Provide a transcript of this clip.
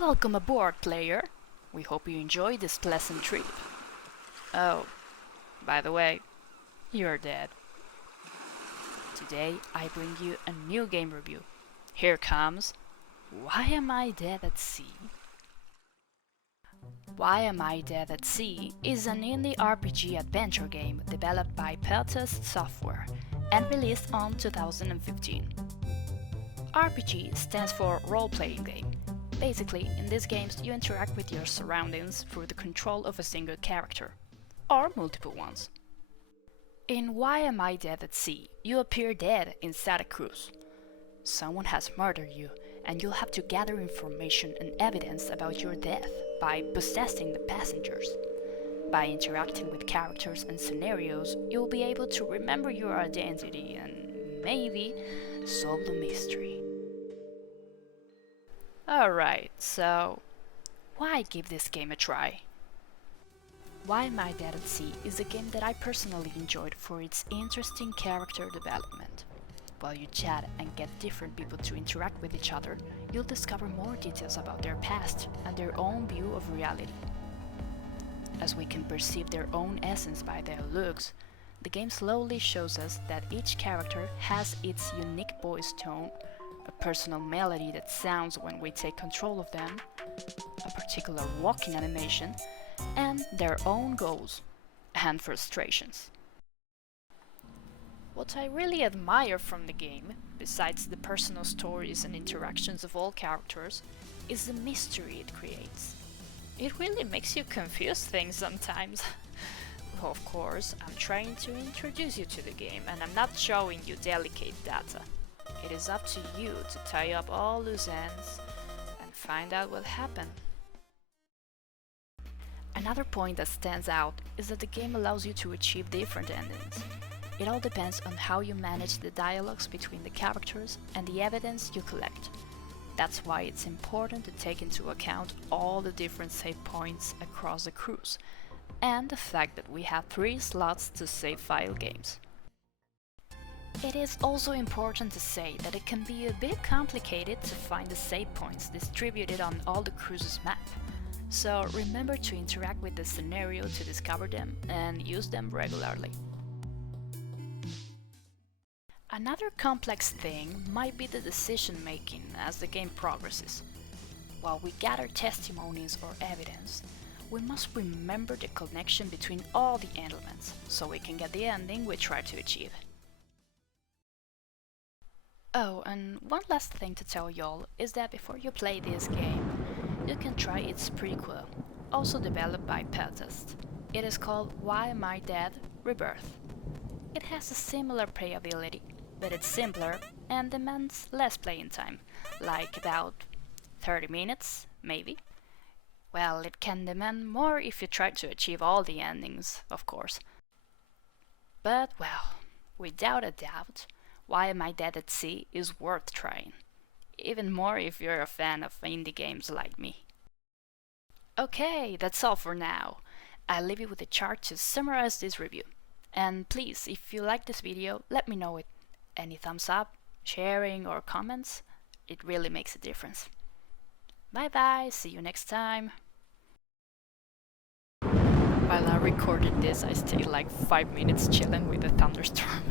Welcome aboard, player. We hope you enjoy this pleasant trip. Oh, by the way, you're dead. Today I bring you a new game review. Here comes Why Am I Dead at Sea? Why Am I Dead at Sea is an indie RPG adventure game developed by Peltest Software and released on 2015. RPG stands for role-playing game. Basically, in these games you interact with your surroundings through the control of a single character, or multiple ones. In Why Am I Dead at Sea, you appear dead inside a cruise. Someone has murdered you, and you'll have to gather information and evidence about your death by possessing the passengers. By interacting with characters and scenarios, you'll be able to remember your identity and maybe solve the mystery. Alright, so why give this game a try? Why Am I Dead at Sea is a game that I personally enjoyed for its interesting character development. While you chat and get different people to interact with each other, you'll discover more details about their past and their own view of reality. As we can perceive their own essence by their looks, the game slowly shows us that each character has its unique voice tone, a personal melody that sounds when we take control of them, a particular walking animation, and their own goals and frustrations. What I really admire from the game, besides the personal stories and interactions of all characters, is the mystery it creates. It really makes you confuse things sometimes. Of course, I'm trying to introduce you to the game and I'm not showing you delicate data. It is up to you to tie up all loose ends and find out what happened. Another point that stands out is that the game allows you to achieve different endings. It all depends on how you manage the dialogues between the characters and the evidence you collect. That's why it's important to take into account all the different save points across the cruise, and the fact that we have 3 slots to save file games. It is also important to say that it can be a bit complicated to find the save points distributed on all the cruise's map, so remember to interact with the scenario to discover them and use them regularly. Another complex thing might be the decision making as the game progresses. While we gather testimonies or evidence, we must remember the connection between all the elements so we can get the ending we try to achieve. Oh, and one last thing to tell y'all is that before you play this game, you can try its prequel, also developed by Peltest. It is called Why Am I Dead? Rebirth. It has a similar playability, but it's simpler and demands less playing time, like about 30 minutes, maybe. Well, it can demand more if you try to achieve all the endings, of course. But well, without a doubt, Why Am I Dead at Sea is worth trying. Even more if you're a fan of indie games like me. Okay, that's all for now. I'll leave you with a chart to summarize this review. And please, if you like this video, let me know it. Any thumbs up, sharing or comments, it really makes a difference. Bye bye, see you next time. While I recorded this, I stayed like 5 minutes chilling with a thunderstorm.